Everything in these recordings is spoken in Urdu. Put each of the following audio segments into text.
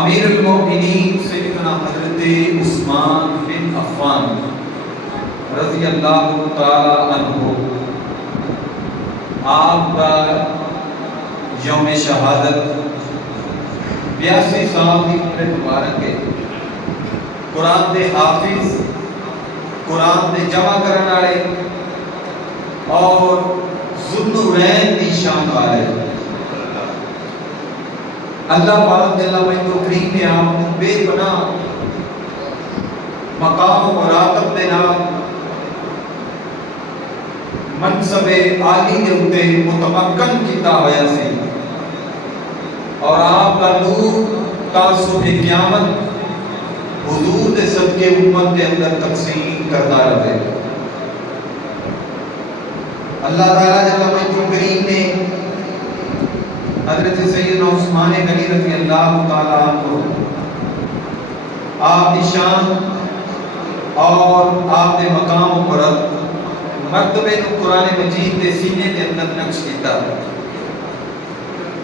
امیر المومنین سیدنا حضرت عثمان بن عفان رضی اللہ تعالی عنہ، آپ کا یوم شہادت 82 سال کی عمر مبارک ہے۔ قرآن دے حافظ، قرآن دے جمع کرنے والے اور ذوالنورین دی شان والے اللہ پاک جل وعلا کریم نے آپ کو بے پناہ مقام و مراقب دے نال منصب عالی دے اُتے متمکن کیتا ہویا سی، اور آپ کا نور تا صبح قیامت حضور دے صدقے امت کے اندر تقسیم کرتا رہے۔ اللہ تعالیٰ جل وعلا کریم نے حضرت سیدنا عثمان غنی رضی اللہ تعالیٰ عنہ آپ کی شان اور آپ کے مقام و مرتبے کو قرآن مجید کے سینے کے اندر نقش کیتا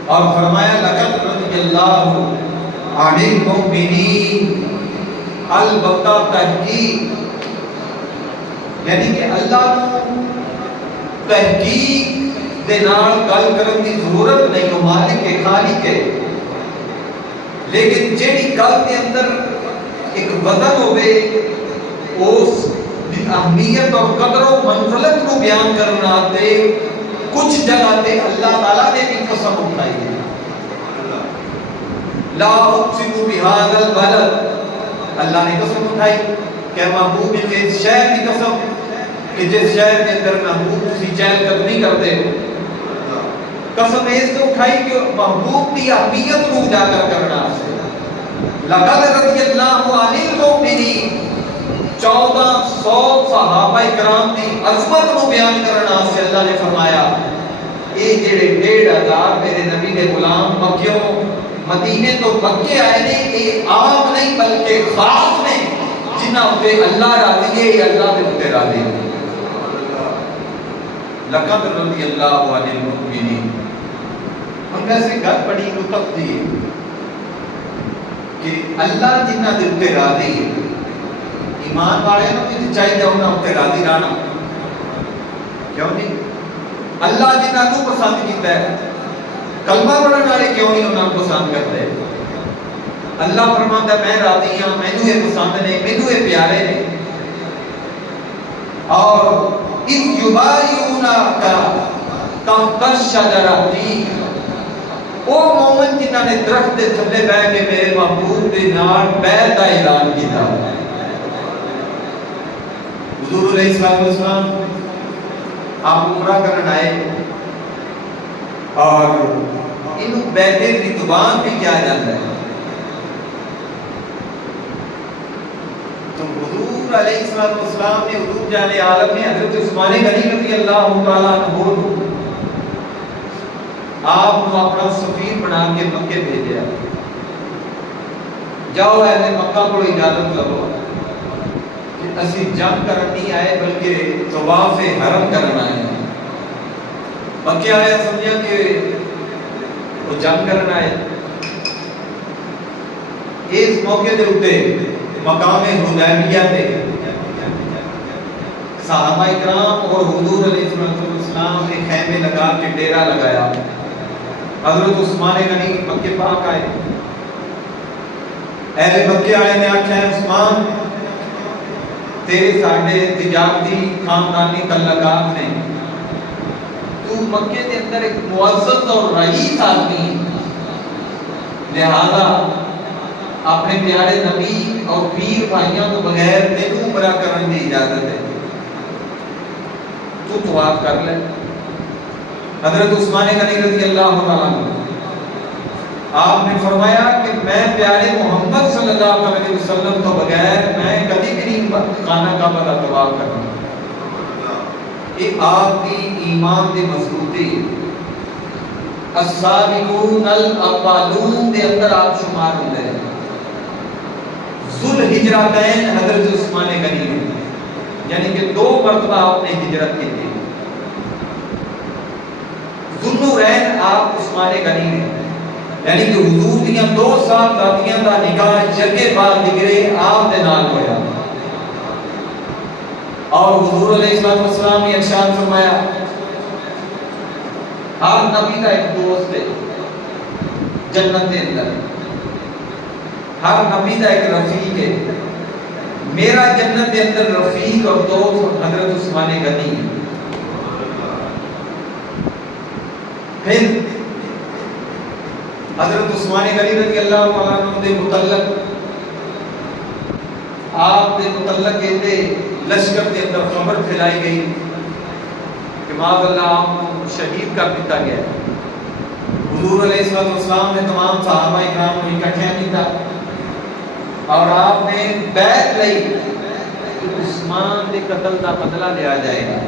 اور فرمایا لقد رضی اللہ عن المؤمنین، البتہ تحقیق، یعنی کہ اللہ کو تحقیق دے نال گل کرن دی ضرورت نہیں، وہ مالک ہے، خالق ہے، لیکن جیڑی گل دے اندر ایک وزن ہوئے اس دی اہمیت اور قدر و منزلت کو بیان کرنا تے کچھ جگہ تے اللہ تعالیٰ نے بھی قسم اٹھائی ہے. لا اقسم بهذا البلد، اللہ نے قسم اٹھائی کہ محبوب کے اس شہر کی قسم کہ جس شہر کے اندر محبوب تسی چہل قدمی کرتے ہو. قسم اس سے اٹھائی کہ محبوب کی اہمیت کو اجاگر کرنا سے. لقد رضی اللہ عن المؤمنین، 1400 صحابہ کرام دی عظمت کو بیان کرنا سے اللہ نے فرمایا اے جڑے 1500 میرے نبی کے غلام مکیوں مدینے تو مکے آئے نے، یہ عام نہیں بلکہ خاص نے جنہ پہ اللہ راضی ہے، اللہ پہ ہوتے راضی ہے. لقد رضی اللہ عن المؤمنین. ہم ویسے گھر بڑی رتب دی کہ اللہ جنہ دے ہوتے راضی ہے، ایمان والے نو چاہیے انہاں ہوتے راضی رہنا. کیوں نہیں؟ اللہ جنہ کو پسند کیتا ہے، کلمہ پڑھن والے کیوں نہیں انہاں کو پسند کرتے؟ اللہ فرماتا ہے میں راضی ہاں، مینوں یہ پسند نے، مینوں یہ پیارے نے. اور اذ یبایعونک تحت الشجرہ، او مومن جنہاں نے درخت دے تھلے بیٹھ کے میرے محبوب دے نال بیعت دا اعلان کیتا. حضور علیہ السلام آپ عمرہ کرن آئے اور انہوں بیعت رضوان بھی کیا جاتا ہے. تو حضور علیہ السلام نے، حضور جان عالم نے حضرت عثمان غنی رضی اللہ تعالیٰ عنہ آپ کو اپنا سفیر بنا کے مکے بھیجا. جاؤ اہل مکہ کو اجازت لو کہ اسی جنگ کرن نہیں آئے بلکہ طواف حرم کرنا ہے. مکے آیا سمجھا کہ وہ جنگ کرنا ہے. اس موقع دے اٹھے مقام حدیبیہ تے صحابہ اکرام اور حضور علیہ السلام نے خیمے لگا کے ڈیرا لگایا. حضرت عثمان غنی مکے پاک آئے. اہل مکے آئے نے آکھا عثمان تیرے ساڈے تجارتی خاندانی تعلقات نے، تو مکے کے اندر ایک معزز اور رئیس آدمی، لہذا اپنے پیارے نبی اور پیر بھائیوں کو بغیر تینوں عمرہ کرنے کی اجازت ہے، تو طواف کر لے. حضرت عثمان غنی رضی اللہ عنہ آپ نے فرمایا کہ میں پیارے محمد صلی اللہ علیہ وسلم تو بغیر میں کبھی بھی نہیں خانہ کعبہ کا طواف کرنا. یہ آپ کی ایمان دی مضبوطی، السابقون الاولون دے اندر آپ شمار ہوتے ہیں. ذوالہجرتین حضرت عثمان غنی نے، یعنی کہ 2 مرتبہ آپ نے ہجرت کی تھی. ذوالنورین آپ عثمان غنی نے، یعنی کہ حضور دیاں 2 صحابیاں دا نکاح جگے بعد دگرے آپ دے نال ہویا. اور حضور علیہ السلام نے ارشاد فرمایا ہر نبی کا ایک دوست ہے جنت کے اندر، ہر نبی کا ایک رفیق ہے. میرا جنت کے اندر رفیق اور دوست حضرت عثمان غنی ہے. پھر حضرت عثمان غنی رضی اللہ تعالیٰ عنہ دے متعلق آپ دے متعلق کہتے لشکر کے اندر خبر پھیلائی گئی کہ معاذ اللہ آپ کو شہید کر دیتا گیا. حضور علیہ السلام نے تمام صحابہ اکرام کو اکٹھا کیا اور آپ نے بیعت لئی کہ عثمان کے قتل کا بدلہ لیا جائے گا.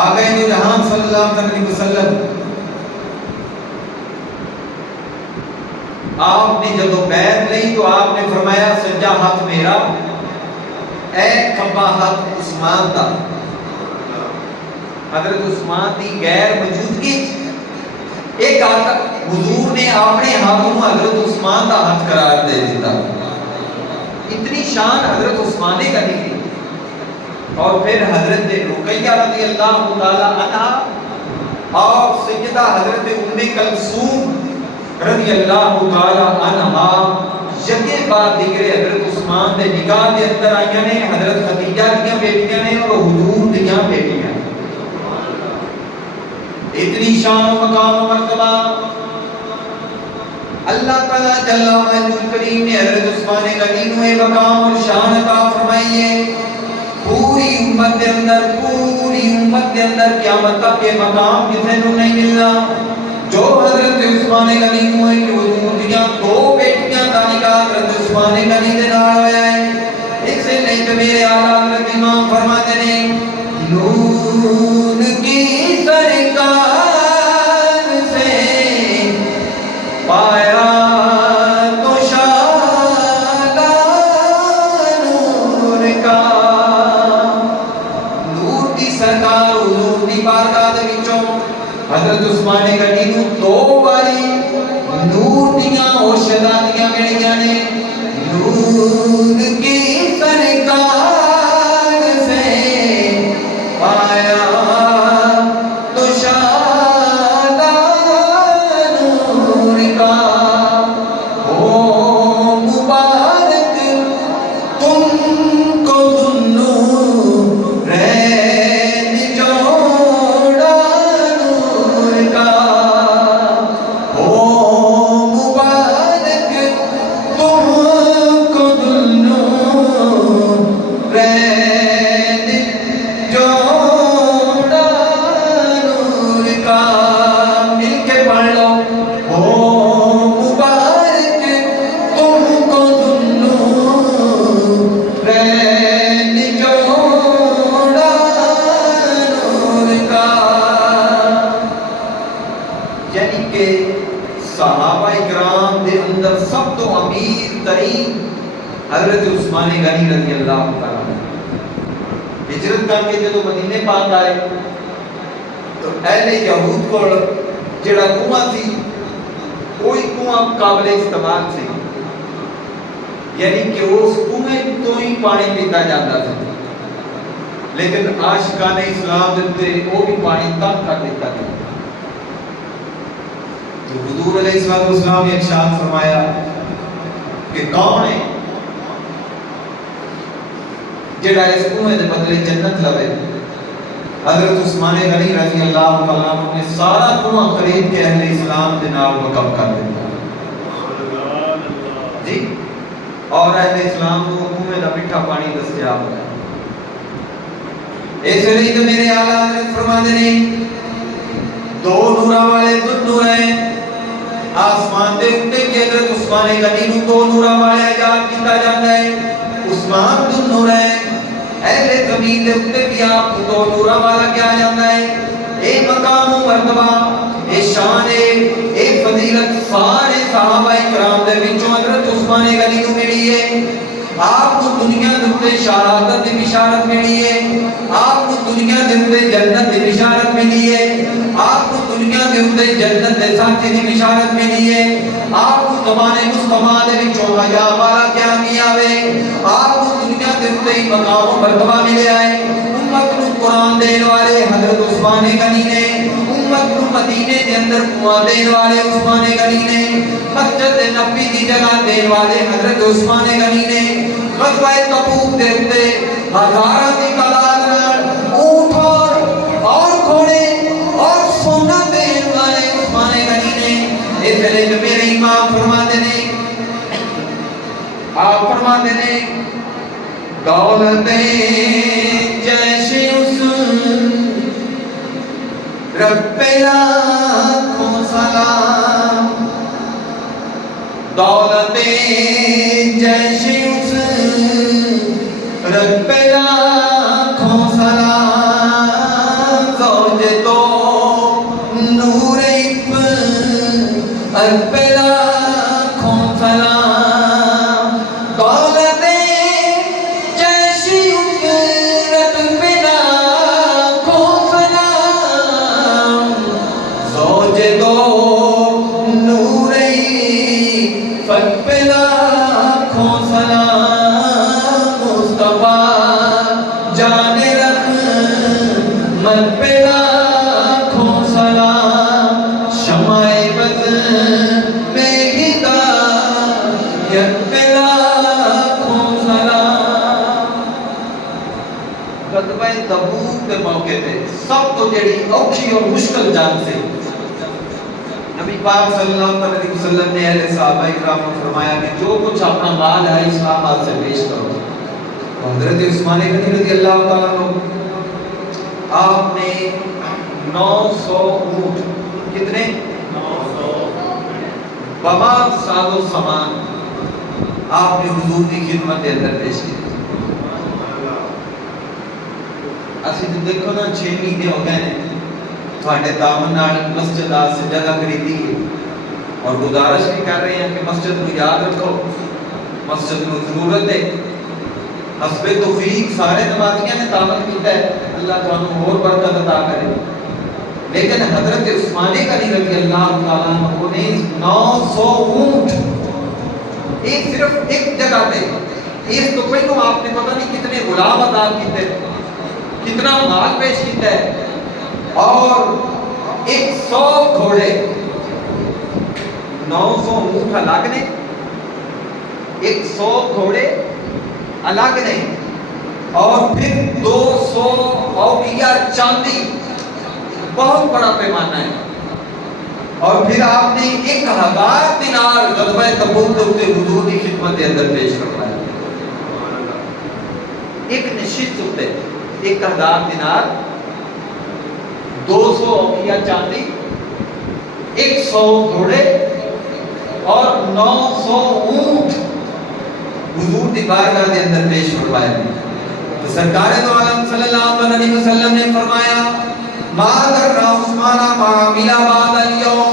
آگئے نو جہان صلی اللہ علیہ وسلم آپ نے جب بیعت لئی تو آپ نے فرمایا سجا ہاتھ میرا اے کھبا ہاتھ عثمان دا. حضرت عثمان دی غیر موجودگی ایک آتا حضور نے اپنے ہاتھوں حضرت عثمان کا ہاتھ قرار دے دیتا. اتنی شان حضرت عثمان غنی کی. اور پھر حضرت رقیہ رضی اللہ تعالی عنہ اور سیدہ حضرت ام کلثوم رضی اللہ تعالی عنہ یکے بعد دیگرے حضرت عثمان دے نکاح دے اندر آئیاں نے. حضرت خدیجہ دیاں بیٹیاں نے اور حضور دیاں بیٹیاں. اتنی شان و مقام و مرتبہ اللہ تعالیٰ جل وعلا کریم نے حضرت عثمان غنی نو اے مقام اور شان عطا فرمائی ہے. پوری امت دے اندر قیامت تک یہ مقام کسی نو نہیں ملنا جو حضرت عثمان غنی نو ہے کہ حضور دیاں دو بیٹیاں دا نکاح حضرت عثمان غنی دے نال ہویا ہے. ایک سے نہیں تو میرے اعلیٰ حضرت امام فرماتے ہیں نور کی سرکار سے پایا تو شادہ نور کا. نور کی سرکار حضور دی بارگاہ دے وچوں حضرت عثمان غنی نو دو باری نور دیاں او شہزادیاں ملیاں نے. نور کی سرکار سے پایا تو شادہ نور کا. او مبارک تم کو ذوالنورین جوڑا نور کا. او مبارک تم کو ذوالنورین جوڑا نور کا. مل کے پڑھ لو او مبارک تم کو ذوالنورین جوڑا نور کا. یعنی کہ صحابہ اکرام دے اندر سب تو امیر ترین حضرت عثمان غنی رضی اللہ تعالیٰ عنہ. ہجرت کر کے جدو مدینے پاک آئے تو اہل یہود کو جڑا کنواں سی کوئی کنواں قابل استعمال سی. یعنی کہ اس کنویں تو ہی پانی پیتا جاتا تھا. لیکن عاشقان اسلام دے وہ بھی پانی تنگ کر دیتا تھا. تو حضور علیہ السلام نے ارشاد فرمایا کہ کون ہے جڑا اس کنویں دے بدلے جنت لوے. حضرت عثمان غنی رضی اللہ تعالیٰ عنہ نے سارا کنواں خرید کے اہل اسلام دے نال وقف کر دیا جی. اور اہل اسلام کو کنویں دا میٹھا پانی دستیاب ہوا. اس لیے تو میرے اعلیٰ حضرت فرماتے ہیں دو نوراں والے دو نورین آسمان دے اُتے بھی حضرت عثمان غنی نو دو نوراں والے ایجاد کیتا جاتا ہے. عثمان دو نورین اہل زمین دے اُتے بھی آپ کو دو نوراں والا کیا جاتا ہے. اے مقام و مرتبہ اے شان اے فضیلت سارے صحابہ کرام دے وچوں حضرت عثمان غنی نو ملی ہے. آپ کو دنیا دے شہادت دی بشارت ملی ہے. آپ کو دنیا دے جنت دی بشارت ملی ہے. آپ کو دنیا دے جنت دے ساتھی دی بشارت ملی ہے. آپ کو زمانے مصطفیٰ دے وچوں حیا والا کامیاب ہے. آپ کو دنیا دے مقام و مرتبہ ملیا ہے. امت کو قرآن دین والے حضرت عثمان غنی نے. امت کو مدینے دے اندر کنواں دین والے عثمان غنی نے. مسجد نبوی دی جگہ دین والے حضرت عثمان غنی نے. غزوہ تبوک دے اندر ہزاراں دی تعداد نال اونٹ اور گھوڑے اور سونا دین والے عثمان غنی نے. اس لیے جو میرے امام فرماتے ہیں آپ فرماتے ہیں دولتیں جیسے اس رب لاکھوں سلام. دولتیں جیسے اس رب لاکھوں سلام. زوج تو نور رب لاکھوں سلام. دولتیں جیسے اس رب لاکھوں سلام. زوج تو تے سب تو جڑی اوکھی اور مشکل جنگ سے نبی پاک صلی اللہ علیہ وسلم نے اہل صحابہ کرام کو فرمایا کہ جو کچھ اپنا مال ہے اسلام آج سے پیش کرو. حضرت عثمان غنی رضی اللہ تعالیٰ عنہ آپ نے 900 اونٹ کتنے بما ساز و سامان آپ نے حضور کی خدمت کے اندر پیش کی. اسی تو دیکھو نا 6 مہینے ہو گئے ہیں تھوڑے دامن نال مسجد آج سے جگہ خریدی ہے اور گزارش بھی کر رہے ہیں کہ مسجد کو یاد رکھو, مسجد کو ضرورت ہے. حسب توفیق سارے نمازیاں نے تعاون کیتا ہے, اللہ تعالیٰ اور برکت عطا کرے. لیکن حضرت عثمان غنی رضی اللہ تعالیٰ عنہ نے 900 اونٹ ایک صرف ایک جگہ پہ, اس تو پہلو آپ نے پتہ نہیں کتنے غلام عطا کیتے, کتنا مال پیش کیتا ہے, اور 100 گھوڑے 900 اونٹ الگ نے, 100 گھوڑے الگ نے, اور پھر 200 اوقیہ چاندی, بہت بڑا پیمانہ ہے. اور پھر آپ نے 1000 دینار غزوہ تبوک کے حضور کی خدمت کے اندر پیش کروایا. ایک نشست ہوتے 1000 دینار, 200 اوقیہ چاندی, 100 گھوڑے اور 900 اونٹ حضور کی بارگاہ کے اندر پیش کروایا. تو سرکار دو عالم صلی اللہ علیہ وسلم نے فرمایا ما در عثمان ما ملا بعد اليوم,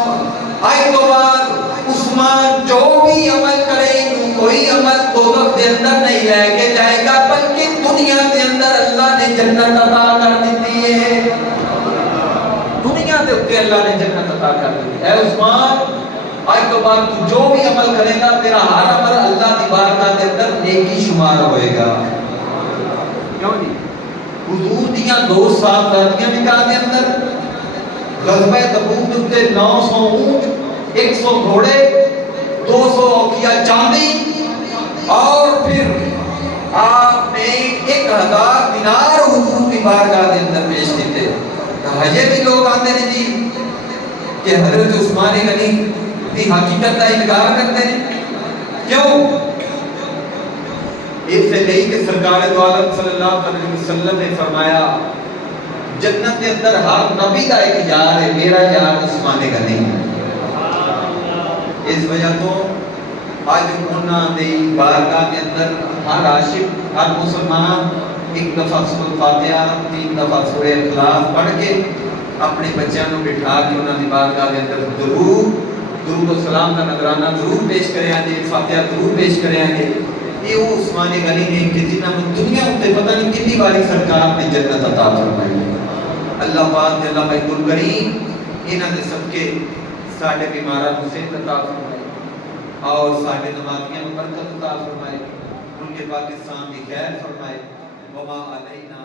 آج تو بعد عثمان جو بھی عمل کرے کوئی عمل دوزخ کے اندر نہیں لے کے جائے گا, بلکہ دنیا کے اندر اللہ نے جنت عطا کر دیتی ہے. دنیا کے اوپر اللہ نے جنت عطا کر دی. اے عثمان, آج تو بعد تو جو بھی عمل کرے گا تیرا ہر عمل اللہ کی بارگاہ کے اندر نیکی شمار ہوئے گا. کیوں نہیں؟ حضور دیاں 2 صحابیاں نکاح کے اندر غزوہ تبوک کے 900 اونٹ, 100 گھوڑے, 200 اوقیہ چاندی, اور پھر آپ نے 1000 دینار حضور کی بارگاہ کے اندر پیش کیتے. ہجے بھی لوگ آتے ہیں جی کہ حضرت عثمان غنی کی حقیقت کا انکار کرتے ہیں. کیوں؟ اس سے نہیں کہ سرکار دو عالم صلی اللہ علیہ وسلم نے فرمایا جنت کے اندر ہر نبی کا ایک یار ہے, میرا یار عثمان غنی ہے. اس وجہ تو آج انہوں نے بارگاہ کے اندر ہر عاشق, ہر مسلمان ایک دفعہ سورۃ الفاتحہ, 3 دفعہ سورۃ اخلاص پڑھ کے اپنے بچوں کو بٹھا کے انہوں نے بارگاہ کے اندر درود و سلام کا نذرانہ ضرور پیش کریں گے, فاتحہ ضرور پیش کریں گے. یہ وہ عثمان غنی نے کہ جنہاں نے دنیا تے پتہ نہیں کتنی باری سرکار نے جنت عطا فرمائی. اللہ پاک جل مجدہ الکریم انہاں دے صدقے ساڈے بیماراں نوں صحت عطا فرمائے اور ساڈے نمازیاں نوں برکت عطا فرمائے, ملک پاکستان دی خیر فرمائے. وما علینا